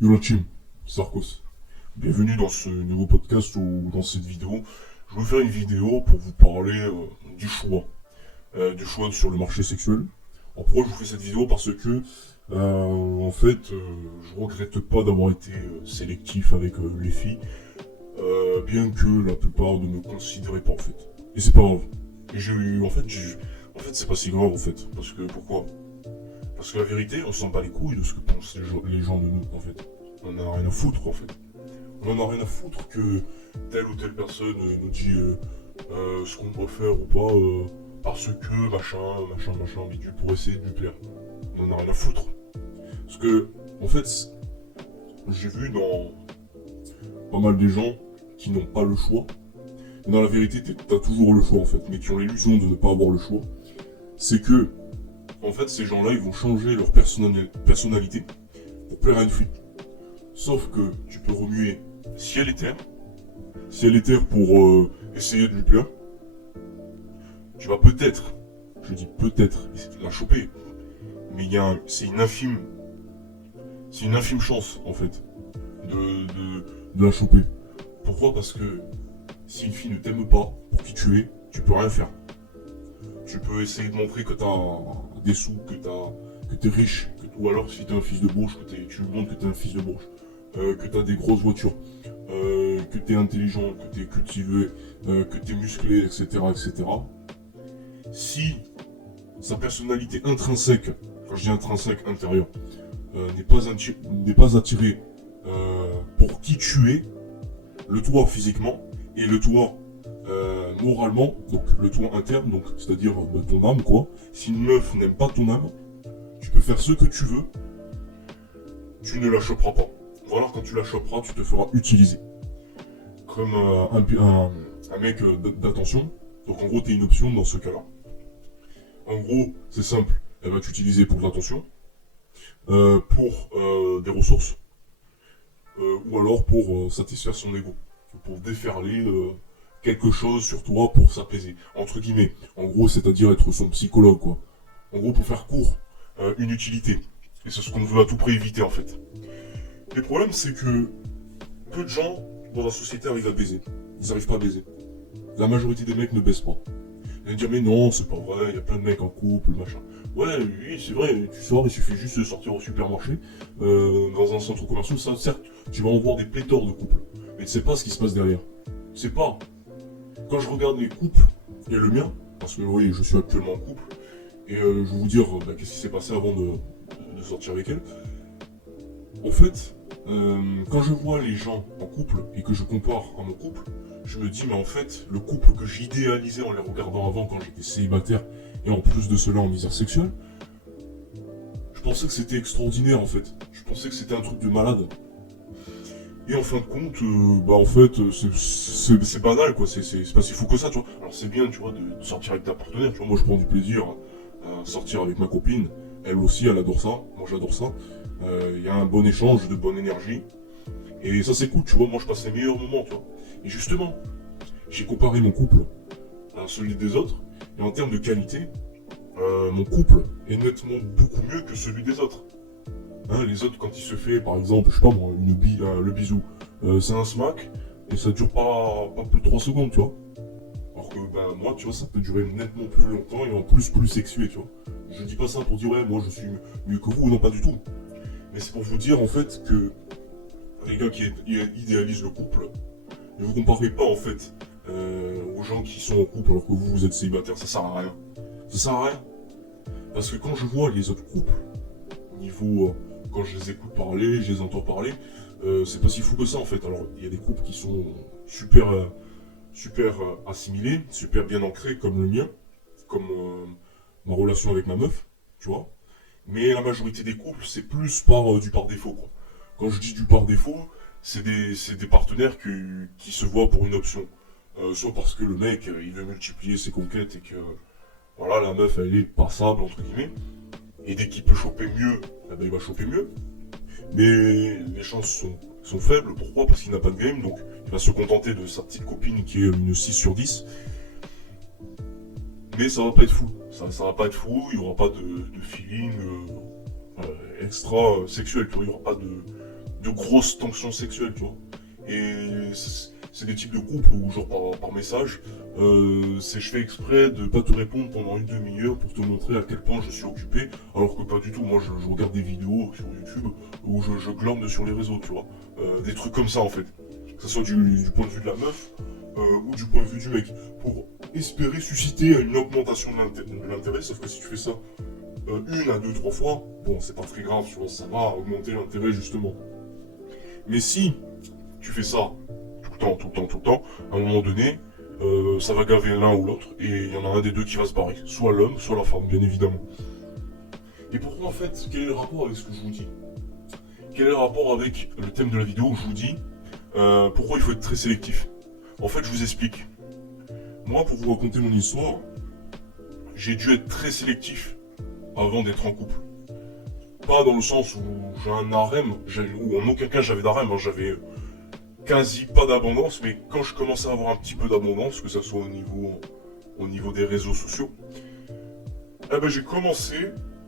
Yo la team, Sarkos. Bienvenue dans ce nouveau podcast ou dans cette vidéo. Je vais faire une vidéo pour vous parler du choix. Du choix sur le marché sexuel. Alors pourquoi je vous fais cette vidéo? Parce que, je regrette pas d'avoir été sélectif avec les filles. Bien que la plupart ne me considéraient pas en fait. Et c'est pas grave. Et en fait c'est pas si grave en fait. Parce que, pourquoi? Parce que la vérité, on s'en bat les couilles de ce que pensent les gens de nous, en fait. On en a rien à foutre, en fait. On en a rien à foutre que telle ou telle personne nous dit ce qu'on doit faire ou pas, parce que machin, bidule, pour essayer de lui plaire. On en a rien à foutre. Parce que, en fait, j'ai vu dans pas mal de gens qui n'ont pas le choix. Et dans la vérité, t'as toujours le choix, en fait, mais qui ont l'illusion de ne pas avoir le choix. C'est que en fait, ces gens-là, ils vont changer leur personnalité pour plaire à une fille. Sauf que tu peux remuer ciel et terre. Ciel et terre pour essayer de lui plaire. Tu vas peut-être, je dis peut-être, la choper. Mais c'est une infime chance, en fait, de la choper. Pourquoi? Parce que si une fille ne t'aime pas pour qui tu es, tu peux rien faire. Tu peux essayer de montrer que t'as des sous, que t'es riche, ou alors si t'es un fils de bourge, tu lui montres que t'es un fils de bourge, que t'as des grosses voitures, que t'es intelligent, que t'es cultivé, que t'es musclé, etc., etc. Si sa personnalité intrinsèque, quand je dis intrinsèque, intérieure, n'est pas attirée pour qui tu es, le toi physiquement, et le toi moralement, donc le toi interne, donc c'est-à-dire ton âme quoi. Si une meuf n'aime pas ton âme, tu peux faire ce que tu veux, tu ne la choperas pas. Ou alors quand tu la choperas, tu te feras utiliser. Comme un mec d'attention. Donc en gros, t'es une option dans ce cas-là. En gros, c'est simple, elle va t'utiliser pour de l'attention, pour des ressources, ou alors pour satisfaire son ego, pour déferler quelque chose sur toi pour s'apaiser, entre guillemets. En gros, c'est-à-dire être son psychologue, quoi. En gros, pour faire court, une utilité. Et c'est ce qu'on veut à tout prix éviter, en fait. Le problème, c'est que peu de gens dans la société arrivent à baiser. Ils n'arrivent pas à baiser. La majorité des mecs ne baissent pas. Ils vont dire, mais non, c'est pas vrai, il y a plein de mecs en couple, machin. Ouais, oui, c'est vrai, tu sors, il suffit juste de sortir au supermarché, dans un centre commercial, ça, certes, tu vas en voir des pléthores de couples. Mais tu sais pas ce qui se passe derrière. Tu sais pas. Quand je regarde les couples, et le mien, parce que oui, je suis actuellement en couple, et je vais vous dire qu'est-ce qui s'est passé avant de sortir avec elle. En fait, quand je vois les gens en couple, et que je compare à mon couple, je me dis, mais en fait, le couple que j'idéalisais en les regardant avant quand j'étais célibataire, et en plus de cela en misère sexuelle, je pensais que c'était extraordinaire en fait. Je pensais que c'était un truc de malade. Et en fin de compte, c'est banal quoi, c'est pas si fou que ça, tu vois. Alors c'est bien, tu vois, de sortir avec ta partenaire, tu vois. Moi je prends du plaisir à sortir avec ma copine, elle aussi elle adore ça, moi j'adore ça. Il y a un bon échange, de bonne énergie. Et ça c'est cool, tu vois, moi je passe les meilleurs moments, tu vois. Et justement, j'ai comparé mon couple à celui des autres, et en termes de qualité, mon couple est nettement beaucoup mieux que celui des autres. Hein, les autres, quand il se fait, par exemple, je sais pas moi, le bisou, c'est un smack, et ça dure pas plus de 3 secondes, tu vois. Alors que, moi, tu vois, ça peut durer nettement plus longtemps, et en plus sexué, tu vois. Je dis pas ça pour dire, ouais, moi, je suis mieux que vous, non, pas du tout. Mais c'est pour vous dire, en fait, que les gars qui idéalisent le couple, ne vous comparez pas, en fait, aux gens qui sont en couple alors que vous êtes célibataire, ça sert à rien. Ça sert à rien. Parce que quand je vois les autres couples, niveau quand je les écoute parler, je les entends parler, c'est pas si fou que ça en fait. Alors il y a des couples qui sont super assimilés, super bien ancrés comme le mien, comme ma relation avec ma meuf, tu vois. Mais la majorité des couples c'est plus du par défaut quoi. Quand je dis du par défaut, c'est des partenaires qui se voient pour une option. Soit parce que le mec il veut multiplier ses conquêtes et que voilà la meuf elle est passable entre guillemets. Et dès qu'il peut choper mieux, eh ben, il va choper mieux. Mais les chances sont faibles. Pourquoi? Parce qu'il n'a pas de game, donc il va se contenter de sa petite copine qui est une 6 sur 10. Mais ça va pas être fou. Ça va pas être fou, il n'y aura pas de feeling extra sexuel. Il n'y aura pas de grosses tensions sexuelles, tu vois. Et c'est des types de couples où, genre par message, je fais exprès de pas te répondre pendant une demi-heure pour te montrer à quel point je suis occupé, alors que pas du tout. Moi, je regarde des vidéos sur YouTube où je glande sur les réseaux, tu vois. Des trucs comme ça, en fait. Que ce soit du point de vue de la meuf ou du point de vue du mec. Pour espérer susciter une augmentation de l'intérêt, sauf que si tu fais ça une à deux, trois fois, bon, c'est pas très grave, tu vois, ça va augmenter l'intérêt, justement. Mais si tu fais ça tout le temps, tout le temps, tout le temps, à un moment donné, ça va gaver l'un ou l'autre, et il y en a un des deux qui va se barrer. Soit l'homme, soit la femme, bien évidemment. Et pourquoi, en fait, quel est le rapport avec ce que je vous dis? Quel est le rapport avec le thème de la vidéo où je vous dis pourquoi il faut être très sélectif? En fait, je vous explique. Moi, pour vous raconter mon histoire, j'ai dû être très sélectif avant d'être en couple. Pas dans le sens où j'ai un harem, ou en aucun cas j'avais d'harem, hein, j'avais quasi pas d'abondance, mais quand je commençais à avoir un petit peu d'abondance, que ce soit au niveau des réseaux sociaux, eh ben j'ai commencé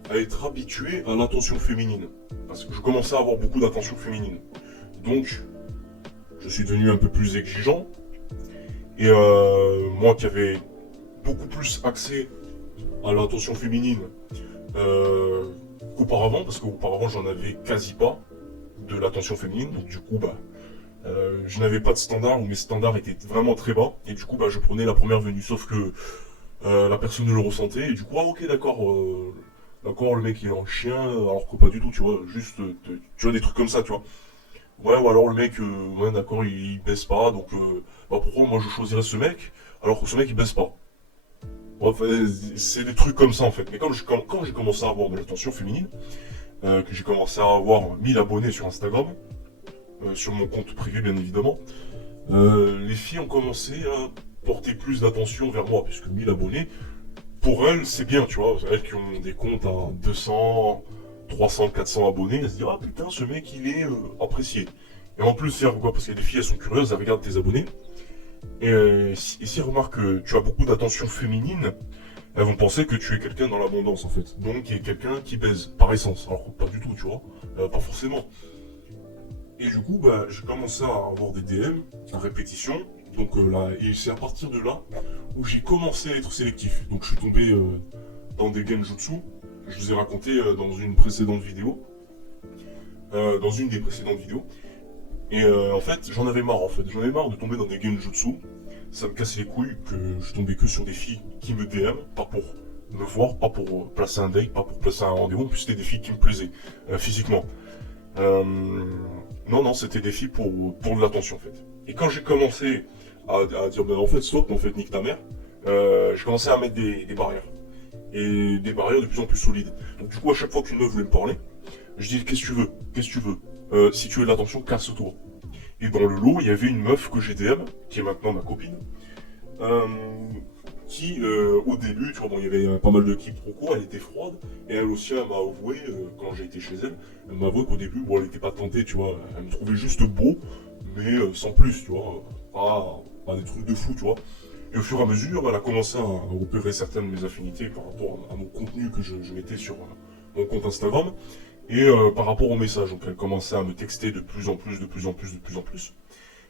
à être habitué à l'attention féminine. Parce que je commençais à avoir beaucoup d'attention féminine. Donc, je suis devenu un peu plus exigeant. Et moi qui avais beaucoup plus accès à l'attention féminine qu'auparavant, parce qu'auparavant j'en avais quasi pas de l'attention féminine, donc du coup je n'avais pas de standard, ou mes standards étaient vraiment très bas, et du coup je prenais la première venue, sauf que la personne ne le ressentait, et du coup ok d'accord, le mec il est en chien, alors que pas du tout, tu vois, juste tu vois des trucs comme ça, tu vois. Ouais, ou alors le mec, ouais d'accord, il baisse pas, donc pourquoi moi je choisirais ce mec, alors que ce mec il baisse pas. Bref, c'est des trucs comme ça en fait. Mais quand j'ai commencé à avoir de l'attention féminine, que j'ai commencé à avoir 1000 abonnés sur Instagram, sur mon compte privé bien évidemment, les filles ont commencé à porter plus d'attention vers moi, puisque 1000 abonnés, pour elles c'est bien, tu vois, elles qui ont des comptes à 200, 300, 400 abonnés, elles se disent ah putain ce mec il est apprécié. Et en plus c'est quoi, parce que les filles elles sont curieuses, elles regardent tes abonnés, et si elles remarquent que tu as beaucoup d'attention féminine, elles vont penser que tu es quelqu'un dans l'abondance en fait. Donc qui est quelqu'un qui baise par essence. Alors pas du tout, tu vois. Pas forcément. Et du coup, j'ai commencé à avoir des DM à répétition. Donc là, et c'est à partir de là où j'ai commencé à être sélectif. Donc je suis tombé dans des genjutsu. Je vous ai raconté dans une précédente vidéo. Dans une des précédentes vidéos. Et en fait, j'en avais marre en fait. J'en avais marre de tomber dans des genjutsu. Ça me cassait les couilles que je tombais que sur des filles qui me DM, pas pour me voir, pas pour placer un date, pas pour placer un rendez-vous, puis c'était des filles qui me plaisaient physiquement. Non, c'était des filles pour de l'attention en fait. Et quand j'ai commencé à dire, en fait, stop, en fait, nique ta mère, j'ai commencé à mettre des barrières. Et des barrières de plus en plus solides. Donc du coup, à chaque fois qu'une meuf voulait me parler, je dis, qu'est-ce que tu veux? Qu'est-ce que tu veux? Si tu veux de l'attention, casse-toi. Et dans le lot, il y avait une meuf que j'ai DM, qui est maintenant ma copine, qui, au début, tu vois, bon, il y avait pas mal de quiproquos, elle était froide, et elle aussi, elle m'a avoué, quand j'ai été chez elle, elle m'a avoué qu'au début, bon, elle était pas tentée, tu vois, elle me trouvait juste beau, mais sans plus, tu vois, pas des trucs de fou, tu vois. Et au fur et à mesure, elle a commencé à repérer certaines de mes affinités par rapport à mon contenu que je mettais sur mon compte Instagram, et par rapport aux messages. Donc elle commençait à me texter de plus en plus, de plus en plus, de plus en plus.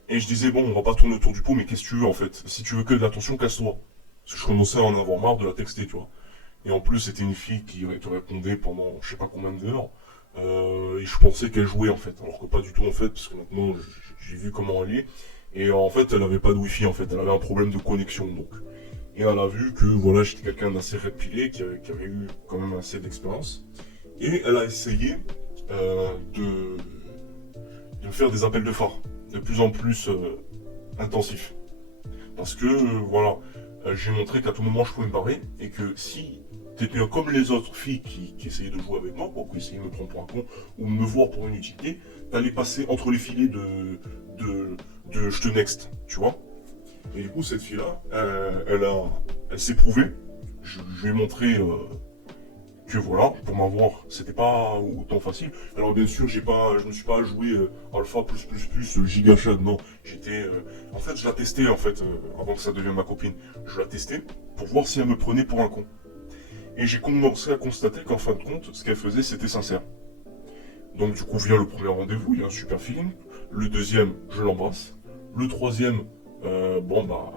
Et je disais, bon, on va pas tourner autour du pot, mais qu'est-ce que tu veux en fait? Si tu veux que de l'attention, casse-toi. Parce que je commençais à en avoir marre de la texter, tu vois. Et en plus, c'était une fille qui te répondait pendant je sais pas combien d'heures. Et je pensais qu'elle jouait en fait. Alors que pas du tout en fait, parce que maintenant j'ai vu comment elle est. Et en fait, elle avait pas de wifi en fait, elle avait un problème de connexion donc. Et elle a vu que voilà, j'étais quelqu'un d'assez répilé, qui avait eu quand même assez d'expérience. Et elle a essayé de me faire des appels de phare, de plus en plus intensifs. Parce que, voilà, j'ai montré qu'à tout moment je pouvais me barrer, et que si t'étais comme les autres filles qui essayaient de jouer avec moi, quoi, qui essayaient de me prendre pour un con, ou me voir pour une utilité, t'allais passer entre les filets de je te next, tu vois. Et du coup, cette fille-là, elle s'est prouvée. Je lui ai montré que voilà, pour m'avoir, c'était pas autant facile. Alors bien sûr, je me suis pas joué alpha plus giga shad, non. En fait, je la testais en fait, avant que ça devienne ma copine. Je la testais pour voir si elle me prenait pour un con. Et j'ai commencé à constater qu'en fin de compte, ce qu'elle faisait, c'était sincère. Donc du coup vient le premier rendez-vous, il y a un super feeling. Le deuxième, je l'embrasse. Le troisième, bon bah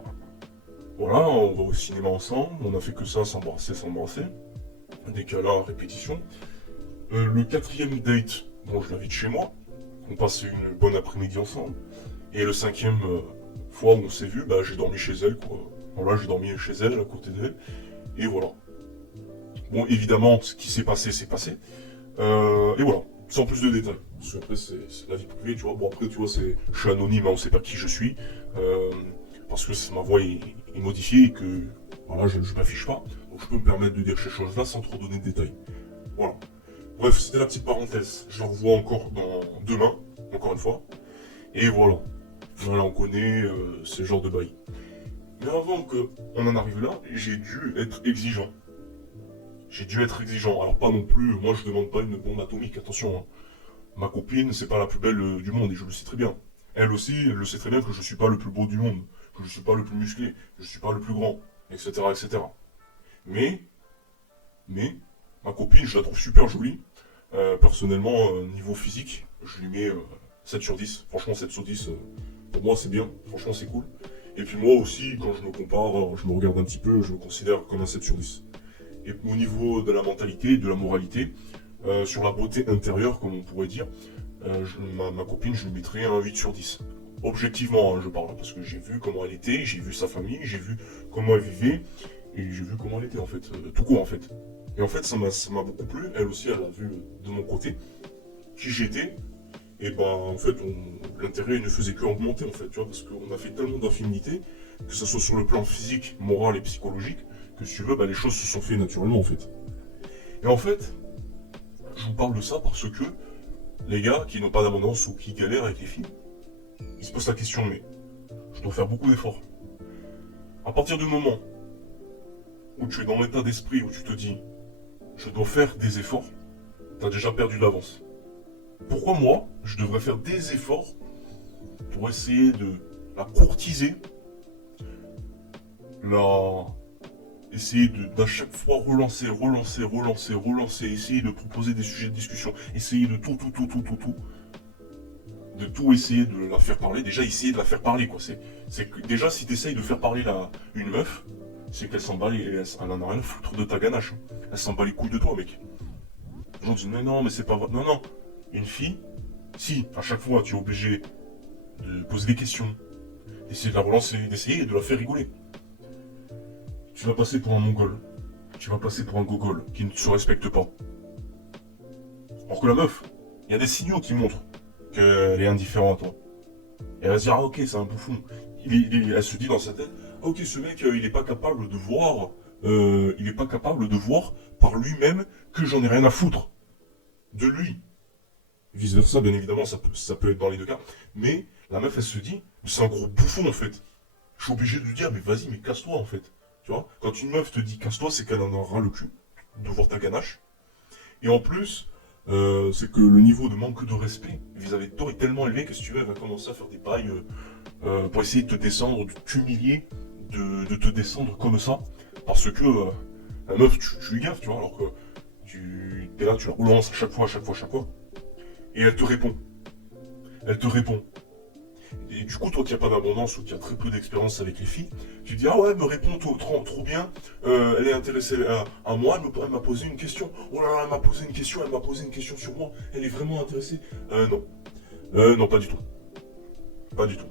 voilà, on va au cinéma ensemble, on a fait que ça, s'embrasser. Des câlins à répétition. Le quatrième date, bon je l'invite chez moi, on passe une bonne après-midi ensemble. Et le cinquième fois où on s'est vu, bah j'ai dormi chez elle quoi. Voilà, j'ai dormi chez elle, à côté d'elle, et voilà. Bon, évidemment, ce qui s'est passé, c'est passé. Et voilà, sans plus de détails. Parce que après, c'est la vie privée, tu vois. Bon, après, tu vois, je suis anonyme, hein, on sait pas qui je suis. Euh, parce que ma voix est modifiée et que, voilà, je m'affiche pas. Donc, je peux me permettre de dire ces choses-là sans trop donner de détails. Voilà. Bref, c'était la petite parenthèse. Je la revois encore demain, encore une fois. Et voilà. Voilà, on connaît ce genre de bail. Mais avant qu'on en arrive là, j'ai dû être exigeant. J'ai dû être exigeant. Alors pas non plus, moi je demande pas une bombe atomique, attention. Hein. Ma copine, c'est pas la plus belle du monde et je le sais très bien. Elle aussi, elle le sait très bien que je suis pas le plus beau du monde, que je suis pas le plus musclé, que je suis pas le plus grand, etc. etc. Mais, mais, ma copine, je la trouve super jolie. Personnellement, niveau physique, je lui mets 7 sur 10. Franchement, 7 sur 10, pour moi c'est bien. Franchement, c'est cool. Et puis moi aussi, quand je me compare, je me regarde un petit peu, je me considère comme un 7 sur 10. Et au niveau de la mentalité, de la moralité, sur la beauté intérieure, comme on pourrait dire, ma copine, je lui mettrais un 8 sur 10. Objectivement, hein, je parle, parce que j'ai vu comment elle était, j'ai vu sa famille, j'ai vu comment elle vivait, et j'ai vu comment elle était, en fait, tout court, en fait. Et en fait, ça m'a beaucoup plu, elle aussi, elle a vu de mon côté qui j'étais, et ben, en fait, l'intérêt ne faisait qu'augmenter, en fait, tu vois, parce qu'on a fait tellement d'affinités, que ce soit sur le plan physique, moral et psychologique, que si tu veux, bah, les choses se sont faites naturellement, en fait. Et en fait, je vous parle de ça parce que les gars qui n'ont pas d'abondance ou qui galèrent avec les filles, ils se posent la question, mais je dois faire beaucoup d'efforts. À partir du moment où tu es dans l'état d'esprit où tu te dis, je dois faire des efforts, t'as déjà perdu de l'avance. Pourquoi moi, je devrais faire des efforts pour essayer de la courtiser, la... essayer d'à chaque fois relancer, essayer de proposer des sujets de discussion, essayer de tout, de tout essayer de la faire parler, déjà essayer de la faire parler quoi. C'est que déjà si t'essayes de faire parler une meuf, c'est qu'elle s'en bat elle en a rien à foutre de ta ganache. Elle s'en bat les couilles de toi mec. Les gens disent mais non mais c'est pas vrai. Non non. Une fille, si à chaque fois tu es obligé de poser des questions, d'essayer de la relancer, d'essayer de la faire rigoler. Tu vas passer pour un mongol. Tu vas passer pour un gogol qui ne se respecte pas. Alors que la meuf, il y a des signaux qui montrent qu'elle est indifférente à toi. Et elle va se dire, ah ok, c'est un bouffon. Elle se dit dans sa tête, ah ok, ce mec, il est pas capable de voir, il est pas capable de voir par lui-même que j'en ai rien à foutre de lui. Vice versa, bien évidemment, ça peut être dans les deux cas. Mais la meuf, elle se dit, c'est un gros bouffon en fait. Je suis obligé de lui dire, mais vas-y, mais casse-toi en fait. Tu vois, quand une meuf te dit casse-toi, c'est qu'elle en aura le cul de voir ta ganache. Et en plus, c'est que le niveau de manque de respect vis-à-vis de toi est tellement élevé que si tu veux, elle va commencer à faire des pailles pour essayer de te descendre, de t'humilier, de te descendre comme ça. Parce que la meuf, tu lui gaffes, tu vois, alors que tu es là, tu la relances à chaque fois. Et elle te répond. Elle te répond. Et du coup, toi qui n'as pas d'abondance ou qui as très peu d'expérience avec les filles, tu te dis ah ouais, elle me répond trop bien, elle est intéressée à moi, elle m'a posé une question, oh là là, elle m'a posé une question sur moi, elle est vraiment intéressée. Non. Non, pas du tout. Pas du tout.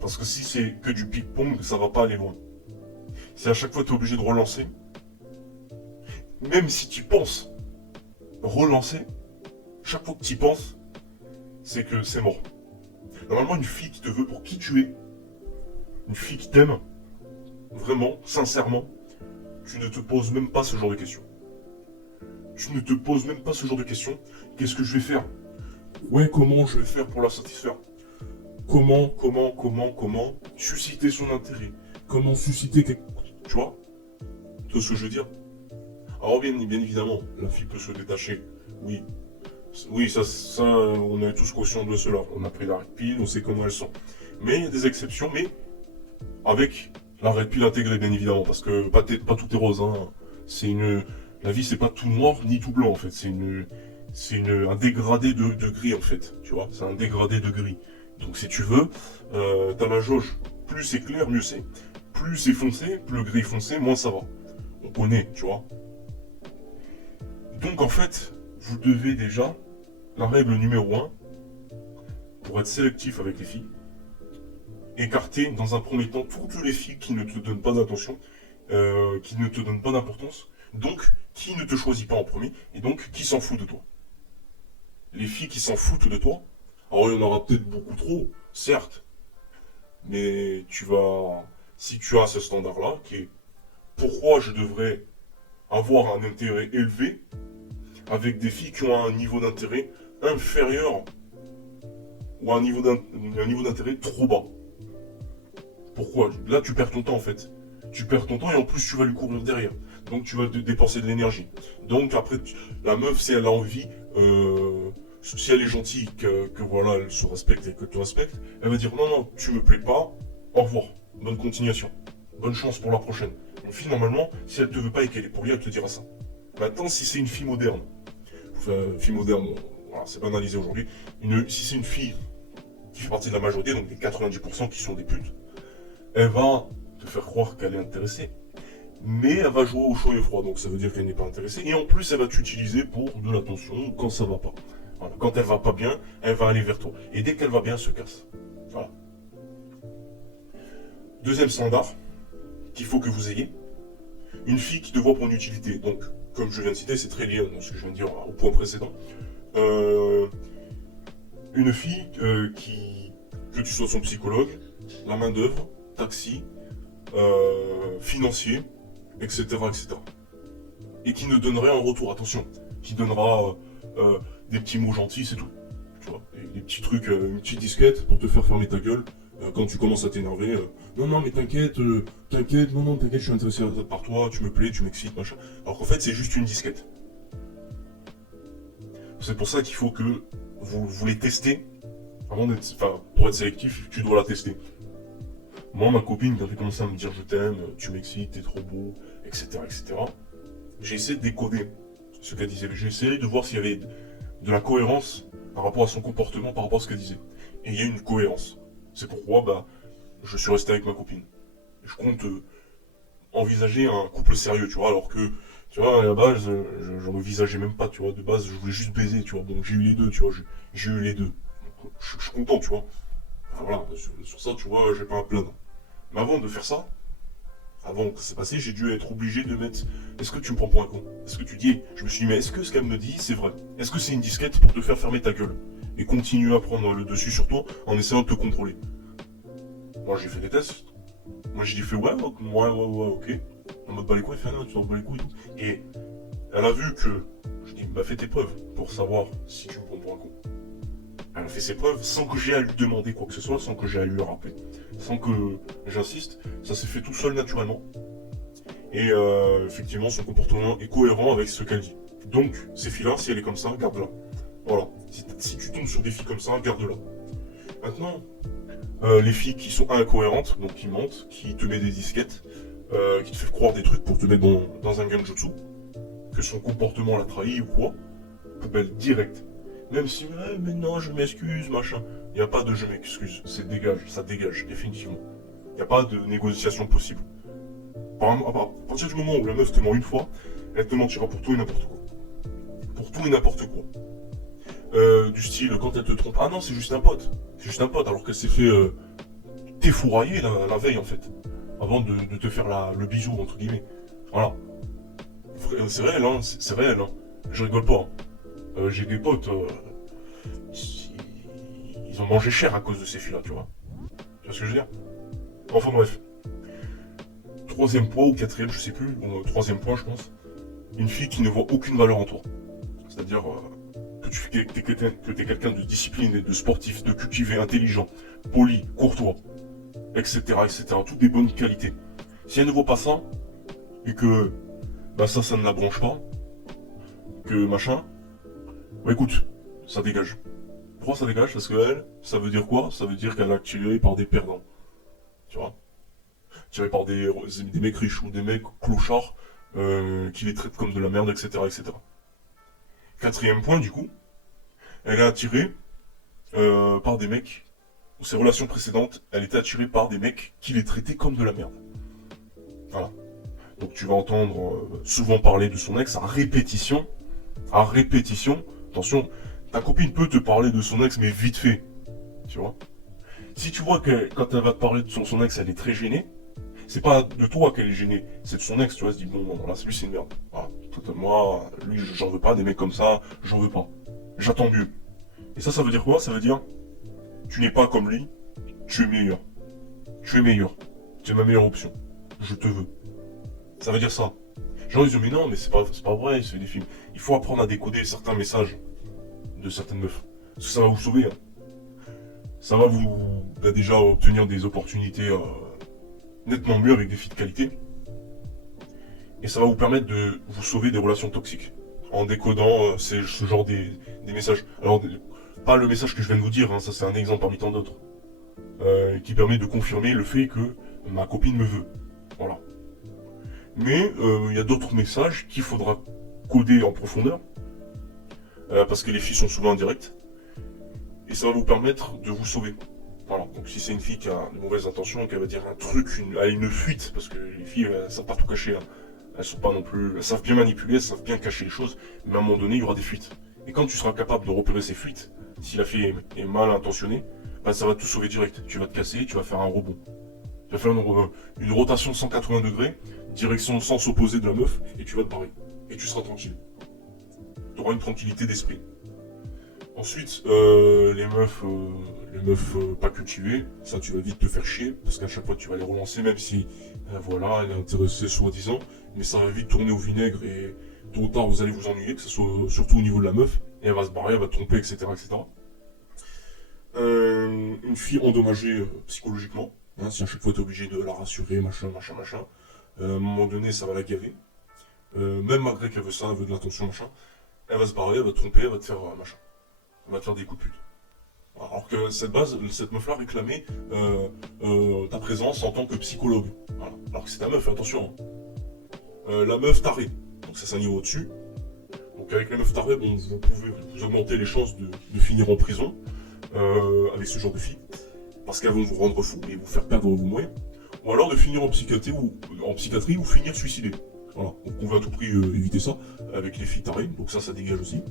Parce que si c'est que du ping-pong, ça va pas aller loin. Si à chaque fois tu es obligé de relancer, même si tu penses relancer, chaque fois que tu y penses, c'est que c'est mort. Normalement, une fille qui te veut pour qui tu es, une fille qui t'aime, vraiment, sincèrement, tu ne te poses même pas ce genre de questions. Tu ne te poses même pas ce genre de questions. Qu'est-ce que je vais faire? Ouais, comment je vais faire pour la satisfaire? Comment susciter son intérêt? Comment susciter quelque... Tu vois? Tout ce que je veux dire? Alors bien évidemment, la fille peut se détacher. Oui. Oui, ça, on est tous conscients de cela. On a pris la red pill, on sait comment elles sont. Mais il y a des exceptions, mais avec la red pill intégrée, bien évidemment, parce que pas tout est rose. Hein. La vie, c'est pas tout noir ni tout blanc, en fait. C'est un dégradé de gris en fait, tu vois, c'est un dégradé de gris. Donc si tu veux, dans la jauge, plus c'est clair, mieux c'est. Plus c'est foncé, plus le gris foncé, moins ça va. On connaît, tu vois. Donc en fait, vous devez déjà, la règle numéro un, pour être sélectif avec les filles, écarter dans un premier temps toutes les filles qui ne te donnent pas d'attention, qui ne te donnent pas d'importance, donc qui ne te choisit pas en premier, et donc qui s'en fout de toi. Les filles qui s'en foutent de toi, alors il y en aura peut-être beaucoup trop, certes, mais tu vas, si tu as ce standard-là, qui est pourquoi je devrais avoir un intérêt élevé avec des filles qui ont un niveau d'intérêt inférieur ou un niveau d'intérêt trop bas. Pourquoi? Là, tu perds ton temps en fait. Tu perds ton temps et en plus, tu vas lui courir derrière. Donc, tu vas dépenser de l'énergie. Donc, après, la meuf, si elle a envie, si elle est gentille, que voilà, elle se respecte et que tu respectes, elle va dire non, non, tu me plais pas, au revoir, bonne continuation, bonne chance pour la prochaine. Une fille, normalement, si elle te veut pas et qu'elle est polie, elle te dira ça. Maintenant, si c'est une fille moderne, fille moderne, voilà, c'est banalisé aujourd'hui, si c'est une fille qui fait partie de la majorité, donc les 90% qui sont des putes, elle va te faire croire qu'elle est intéressée, mais elle va jouer au chaud et froid, donc ça veut dire qu'elle n'est pas intéressée, et en plus elle va t'utiliser pour de l'attention quand ça va pas. Voilà. Quand elle va pas bien, elle va aller vers toi. Et dès qu'elle va bien, elle se casse. Voilà. Deuxième standard qu'il faut que vous ayez, une fille qui te voit pour une utilité. Donc, comme je viens de citer, c'est très lié dans ce que je viens de dire au point précédent. Une fille que tu sois son psychologue, la main d'œuvre, taxi, financier, etc., etc. Et qui ne donnerait en retour, attention, qui donnera des petits mots gentils, c'est tout. Tu vois, des petits trucs, une petite disquette pour te faire fermer ta gueule quand tu commences à t'énerver. Non, non, mais t'inquiète, non, non, t'inquiète, je suis intéressé par toi, tu me plais, tu m'excites, machin. Alors qu'en fait, c'est juste une disquette. C'est pour ça qu'il faut que vous les testez avant d'être, enfin, pour être sélectif, tu dois la tester. Moi, ma copine, quand elle commençait à me dire je t'aime, tu m'excites, t'es trop beau, etc., etc., j'ai essayé de décoder ce qu'elle disait. J'ai essayé de voir s'il y avait de la cohérence par rapport à son comportement, par rapport à ce qu'elle disait. Et il y a une cohérence. C'est pourquoi, bah, je suis resté avec ma copine. Je compte envisager un couple sérieux, tu vois, alors que, tu vois, à la base, j'en envisageais même pas, tu vois, de base, je voulais juste baiser, tu vois, donc j'ai eu les deux, tu vois, j'ai eu les deux. Je suis content, tu vois. Enfin, voilà, sur ça, tu vois, j'ai pas à plaindre. Mais avant de faire ça, avant que ça s'est passé, j'ai dû être obligé de mettre. Est-ce que tu me prends pour un con? Est-ce que tu dis. Je me suis dit, mais est-ce que ce qu'elle me dit, c'est vrai? Est-ce que c'est une disquette pour te faire fermer ta gueule? Et continuer à prendre le dessus sur toi en essayant de te contrôler. Moi, j'ai fait des tests. Moi, j'ai dit, fait ouais, ok. En mode bas les couilles, fait non, tu t'en bats les couilles. Et elle a vu que. Je dis, bah, fais tes preuves pour savoir si tu me prends pour un con. Elle a fait ses preuves sans que j'ai à lui demander quoi que ce soit, sans que j'ai à lui rappeler, sans que j'insiste. Ça s'est fait tout seul naturellement. Et effectivement, son comportement est cohérent avec ce qu'elle dit. Donc, ces filles-là, si elle est comme ça, garde-la. Voilà. Si tu tombes sur des filles comme ça, garde-la. Maintenant, les filles qui sont incohérentes, donc qui mentent, qui te mettent des disquettes, qui te fait croire des trucs pour te mettre dans un genjutsu, que son comportement l'a trahi ou quoi, poubelle directe. Même si, mais non, je m'excuse, machin. Il n'y a pas de je m'excuse. C'est dégage, ça dégage, définitivement. Il n'y a pas de négociation possible. À partir du moment où la meuf te ment une fois, elle te mentira pour tout et n'importe quoi. Pour tout et n'importe quoi. Du style, quand elle te trompe, ah non, c'est juste un pote. C'est juste un pote, alors qu'elle s'est fait t'effourailler la veille, en fait. Avant de te faire le bisou, entre guillemets. Voilà. C'est réel, hein. C'est réel, hein. Je rigole pas. J'ai des potes, ils ont mangé cher à cause de ces filles-là, tu vois. Tu vois ce que je veux dire? Enfin bref. Troisième point ou quatrième, je sais plus, troisième point, je pense. Une fille qui ne voit aucune valeur en toi. C'est-à-dire que t'es quelqu'un de discipliné, de sportif, de cultivé, intelligent, poli, courtois, etc., etc. Toutes des bonnes qualités. Si elle ne voit pas ça, et que bah ça ne la branche pas, que machin, bah écoute, ça dégage. Pourquoi ça dégage? Parce que elle, ça veut dire quoi? Ça veut dire qu'elle est attirée par des perdants. Tu vois? Tirés par des mecs riches ou des mecs clochards qui les traitent comme de la merde, etc., etc. Quatrième point, du coup, elle est attirée par des mecs, ou ses relations précédentes, elle était attirée par des mecs qui les traitaient comme de la merde. Voilà. Donc tu vas entendre souvent parler de son ex à répétition. À répétition. Attention, ta copine peut te parler de son ex, mais vite fait. Tu vois. Si tu vois que quand elle va te parler de son ex, elle est très gênée, c'est pas de toi qu'elle est gênée, c'est de son ex, tu vois, elle se dit, bon, là, lui, c'est une merde. Voilà. Moi, lui, j'en veux pas, des mecs comme ça, j'en veux pas. J'attends mieux. Et ça veut dire quoi? Ça veut dire, tu n'es pas comme lui, tu es meilleur. Tu es meilleur. Tu es ma meilleure option. Je te veux. Ça veut dire ça. Les gens disent, mais non, mais c'est pas vrai, c'est des films. Il faut apprendre à décoder certains messages de certaines meufs. Parce que ça va vous sauver. Ça va vous déjà obtenir des opportunités nettement mieux avec des filles de qualité. Et ça va vous permettre de vous sauver des relations toxiques. En décodant ce genre des messages. Alors, pas le message que je viens de vous dire, ça c'est un exemple parmi tant d'autres. Qui permet de confirmer le fait que ma copine me veut. Voilà. Mais il y a d'autres messages qu'il faudra coder en profondeur. Parce que les filles sont souvent indirectes. Et ça va vous permettre de vous sauver. Voilà. Donc si c'est une fille qui a de mauvaises intentions, qu'elle va dire un truc, une fuite, parce que les filles, elles savent pas tout cacher. Elles sont pas non plus. Elles savent bien manipuler, elles savent bien cacher les choses, mais à un moment donné, il y aura des fuites. Et quand tu seras capable de repérer ces fuites, si la fille est mal intentionnée, bah ça va tout sauver direct. Tu vas te casser, tu vas faire un rebond. Tu vas faire une rotation de 180 degrés, direction le sens opposé de la meuf, et tu vas te barrer. Et tu seras tranquille. Tu auras une tranquillité d'esprit. Ensuite, les meufs pas cultivées, ça tu vas vite te faire chier, parce qu'à chaque fois tu vas les relancer, même si, voilà, elle est intéressée soi-disant, mais ça va vite tourner au vinaigre et tôt ou tard vous allez vous ennuyer, que ce soit surtout au niveau de la meuf, et elle va se barrer, elle va te tromper, etc. etc. Une fille endommagée psychologiquement, si à chaque fois t'es obligé de la rassurer, machin, à un moment donné ça va la gaver, même malgré qu'elle veut ça, elle veut de l'attention, machin, elle va se barrer, elle va te tromper, elle va te faire machin. Elle va te faire des coups de pute. Alors que cette meuf-là réclamait ta présence en tant que psychologue. Voilà. Alors que c'est ta meuf, attention. La meuf tarée. Donc ça c'est un niveau au-dessus. Donc avec la meuf tarée, bon, vous pouvez vous augmenter les chances de finir en prison avec ce genre de filles. Parce qu'elles vont vous rendre fou et vous faire perdre vos moyens. Ou alors de finir en psychiatrie ou finir suicidé. Voilà. Donc on veut à tout prix éviter ça avec les filles tarées. Donc ça dégage aussi.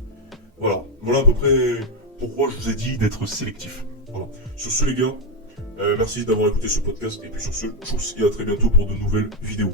Voilà à peu près pourquoi je vous ai dit d'être sélectif. Voilà. Sur ce les gars, merci d'avoir écouté ce podcast et puis sur ce, je vous dis à très bientôt pour de nouvelles vidéos.